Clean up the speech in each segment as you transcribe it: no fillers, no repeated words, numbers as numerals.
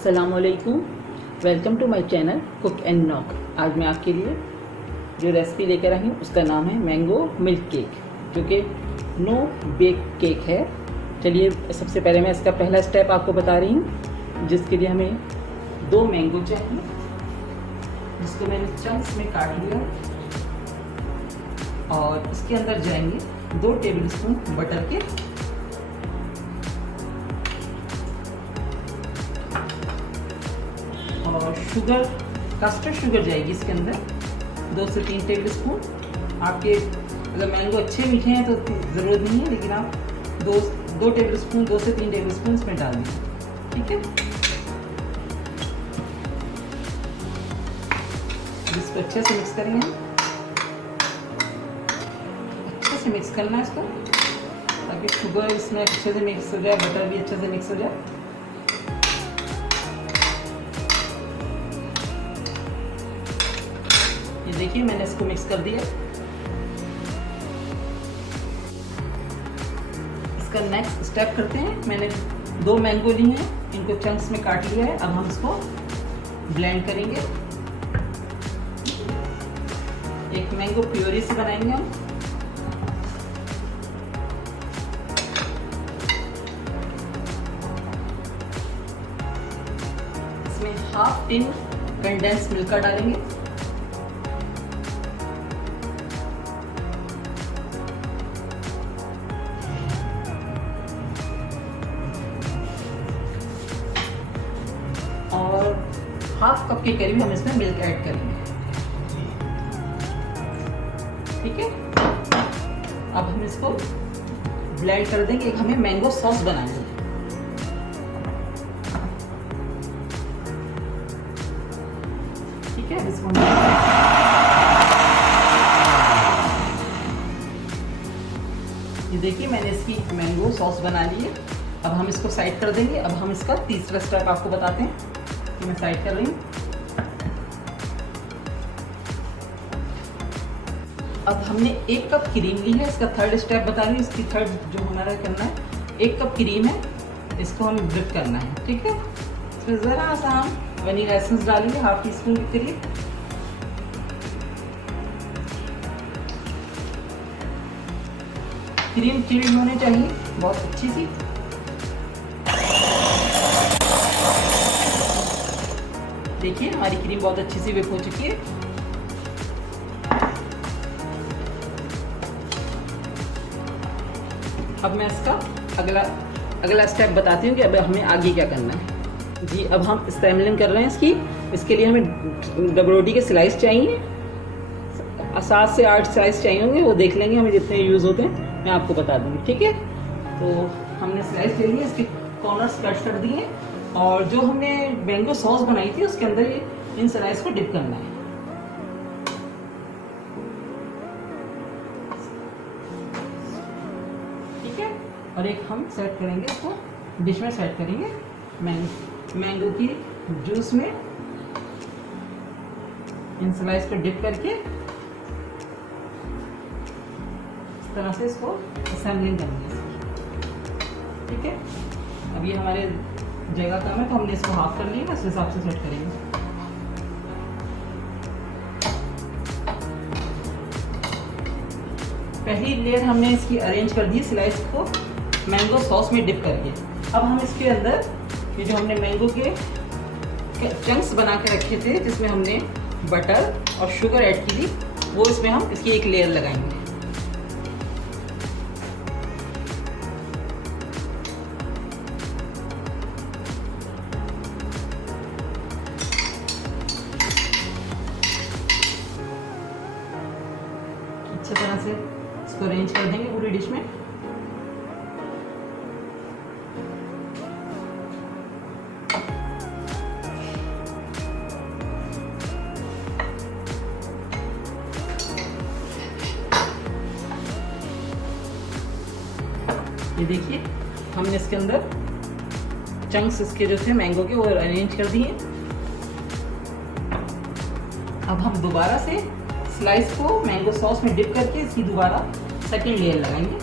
अस्सलामुअलैकुम, welcome to my channel cook and knock. आज मैं आपके लिए जो रेसिपी लेकर आई हूँ उसका नाम है मैंगो मिल्क केक, जो कि नो बेक केक है। चलिए सबसे पहले मैं इसका पहला स्टेप आपको बता रही हूँ, जिसके लिए हमें 2 मैंगो चाहिए, जिसको मैंने चंक्स में काट लिया, और इसके अंदर जाएंगे 2 टेबलस्पून बटर के, और शुगर, कस्टर्ड शुगर जाएगी इसके अंदर 2 से 3 टेबलस्पून। आपके अगर मैंगो अच्छे मीठे हैं तो ज़रूरत नहीं है, लेकिन आप 2 टेबलस्पून 2 से 3 टेबलस्पून इसमें डाल दीजिए, ठीक है। इसको अच्छे से मिक्स करेंगे, अच्छे से मिक्स करना है इसको, ताकि शुगर इसमें अच्छे से मिक्स हो जाए, बटर भी अच्छे से मिक्स हो जाए। ये देखिए मैंने इसको मिक्स कर दिया। इसका नेक्स्ट स्टेप करते हैं। मैंने 2 मैंगो ली हैं, इनको चंक्स में काट लिया है। अब हम इसको ब्लेंड करेंगे, एक मैंगो प्योरी से बनाएंगे हम। इसमें हाफ टीन कंडेंस मिल्क डालेंगे, और हाफ कप के करीब हम इसमें मिल्क ऐड करेंगे, ठीक है। अब हम इसको ब्लेंड कर देंगे। एक हमें मैंगो सॉस बनानी है, ठीक है। इसको ये देखिए मैंने इसकी मैंगो सॉस बना ली है। अब हम इसको साइड कर देंगे। अब हम इसका तीसरा स्टेप आपको बताते हैं कि मैं साइड कर रही हूँ। अब हमने 1 कप क्रीम ली है, इसका थर्ड स्टेप बता रही हूँ। इसकी थर्ड जो हमारा करना है, 1 कप क्रीम है, इसको हमें व्हिप करना है, ठीक है। इसमें ज़रा सा हम वनीला एसेंस डालेंगे, हाफ टी स्पून के करीब। क्रीम चिल्ड होनी चाहिए, बहुत अच्छी सी। देखिए हमारी क्रीम बहुत अच्छी सी व्हिप हो चुकी है। अब मैं इसका अगला स्टेप बताती हूँ कि अब हमें आगे क्या करना है। जी अब हम स्टेमलिंग कर रहे हैं इसकी। इसके लिए हमें डबरोटी के स्लाइस चाहिए, 7 से 8 स्लाइस चाहिए होंगे, वो देख लेंगे हमें जितने यूज़ होते हैं मैं आपको बता दूँगी, ठीक है। तो हमने स्लाइस ले लिए, इसके कॉर्नर्स कट कर दिए, और जो हमने मैंगो सॉस बनाई थी उसके अंदर इन स्लाइस को डिप करना है, ठीक है। और एक हम सेट करेंगे, इसको डिश में सेट करेंगे मैंगो की जूस में। इन स्लाइस को डिप करके इस तरह से इसको असेंबलिंग करेंगे, ठीक है। अब ये हमारे जगह कम है तो हमने इसको हाफ कर लिया, इस हिसाब से सेट करेंगे। पहली लेयर हमने इसकी अरेंज कर दी स्लाइस को मैंगो सॉस में डिप करके। अब हम इसके अंदर ये जो हमने मैंगो के चंक्स बना के रखे थे, जिसमें हमने बटर और शुगर ऐड की थी, वो इसमें हम इसकी एक लेयर लगाएंगे। अच्छी तरह से इसको अरेंज कर देंगे पूरी डिश में। ये देखिए हमने इसके अंदर चंक्स इसके जो थे मैंगो के वो अरेंज कर दिए। अब हम दोबारा से स्लाइस को मैंगो सॉस में डिप करके इसकी दोबारा सेकेंड लेयर लगाएंगे।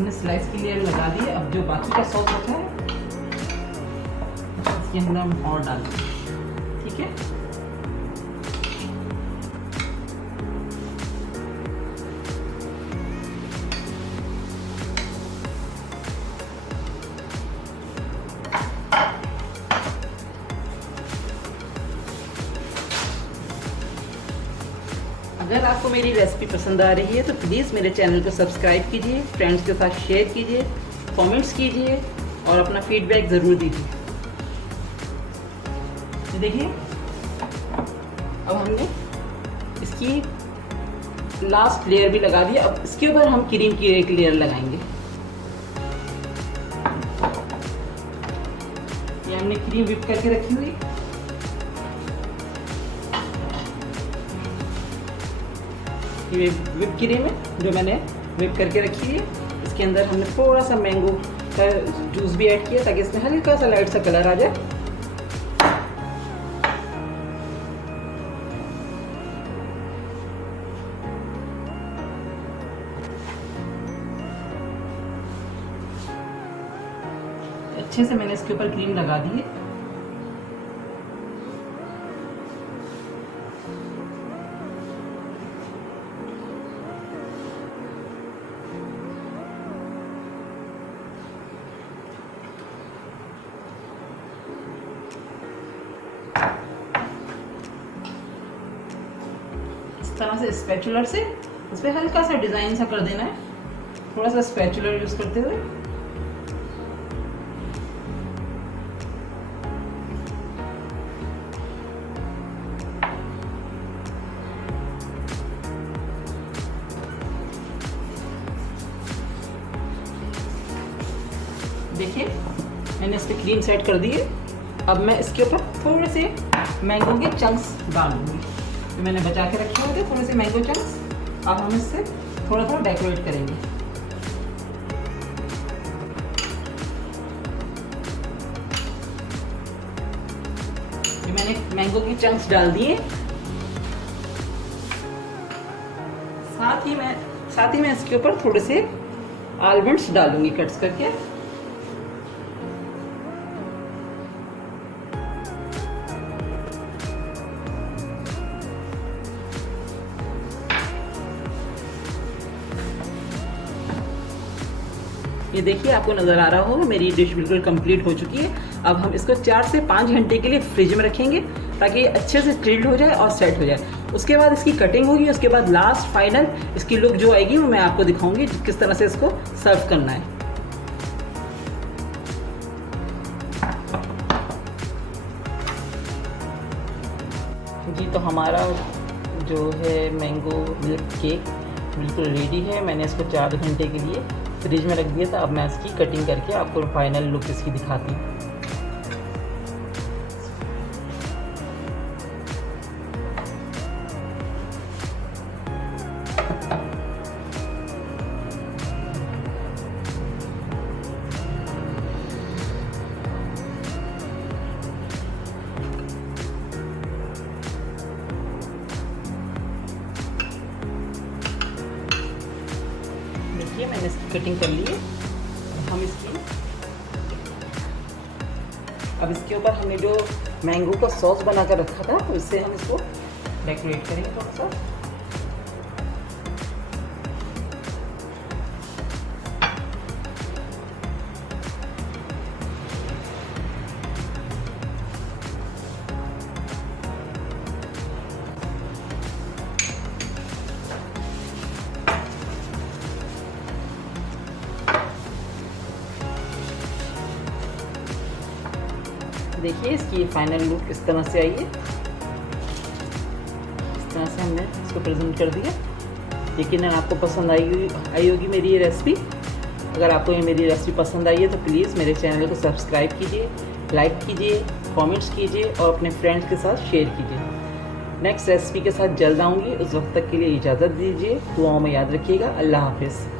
हमने स्लाइस की लेयर लगा दी है। अब जो बाकी का सॉस बचा है इसके अंदर हम और डाल देंगे। ठीक है, अगर आपको मेरी रेसिपी पसंद आ रही है तो प्लीज़ मेरे चैनल को सब्सक्राइब कीजिए, फ्रेंड्स के साथ शेयर कीजिए, कमेंट्स कीजिए और अपना फीडबैक ज़रूर दीजिए। देखिए, अब हमने इसकी लास्ट लेयर भी लगा दी। अब इसके ऊपर हम क्रीम की एक लेयर लगाएंगे। ये हमने क्रीम विप करके रखी हुई। ये विप क्रीम है जो मैंने विप करके रखी है। इसके अंदर हमने थोड़ा सा मैंगो का जूस भी ऐड किया ताकि इसमें हल्का सा लाइट सा कलर आ जाए। अच्छे से मैंने इसके ऊपर क्रीम लगा दी है। इस तरह से स्पैचुलर से इस पे हल्का सा डिजाइन सा कर देना है, थोड़ा सा स्पैचुलर यूज करते हुए। देखिए, मैंने इस पे क्रीम सेट कर दी है। अब मैं इसके ऊपर थोड़े से मैंगो के चंक्स डाल दूंगी। तो मैंने बचा के रखे हुए थे थोड़े से मैंगो चंक्स। अब हम इससे थोड़ा थोड़ा डेकोरेट करेंगे। ये मैंने मैंगो की चंक्स डाल दिए। साथ ही मैं इसके ऊपर थोड़े से आलमंड्स डालूंगी कट्स करके। ये देखिए, आपको नज़र आ रहा होगा मेरी डिश बिल्कुल कंप्लीट हो चुकी है। अब हम इसको 4 से 5 घंटे के लिए फ्रिज में रखेंगे ताकि ये अच्छे से चिल्ड हो जाए और सेट हो जाए। उसके बाद इसकी कटिंग होगी। उसके बाद लास्ट फाइनल इसकी लुक जो आएगी वो मैं आपको दिखाऊंगी किस तरह से इसको सर्व करना है। जी, तो हमारा जो है मैंगो मिल्क केक बिल्कुल रेडी है। मैंने इसको 4 घंटे के लिए फ्रिज में रख दिया था। अब मैं इसकी कटिंग करके आपको फाइनल लुक इसकी दिखाती हूँ। देखिए, मैंने इसकी कटिंग कर ली है। अब इसके ऊपर हमने जो मैंगो का सॉस बनाकर रखा था उससे हम इसको डेकोरेट करेंगे थोड़ा सा। देखिए, इसकी फाइनल लुक इस तरह से आई है। इस तरह से हमने इसको प्रेजेंट कर दिया। यकीनन आपको पसंद आई होगी मेरी ये रेसिपी। अगर आपको ये मेरी रेसिपी पसंद आई है तो प्लीज़ मेरे चैनल को सब्सक्राइब कीजिए, लाइक कीजिए, कमेंट्स कीजिए और अपने फ्रेंड्स के साथ शेयर कीजिए। नेक्स्ट रेसिपी के साथ जल्द आऊँगी। उस वक्त तक के लिए इजाज़त दीजिए। दुआओं में याद रखिएगा। अल्लाह हाफिज़।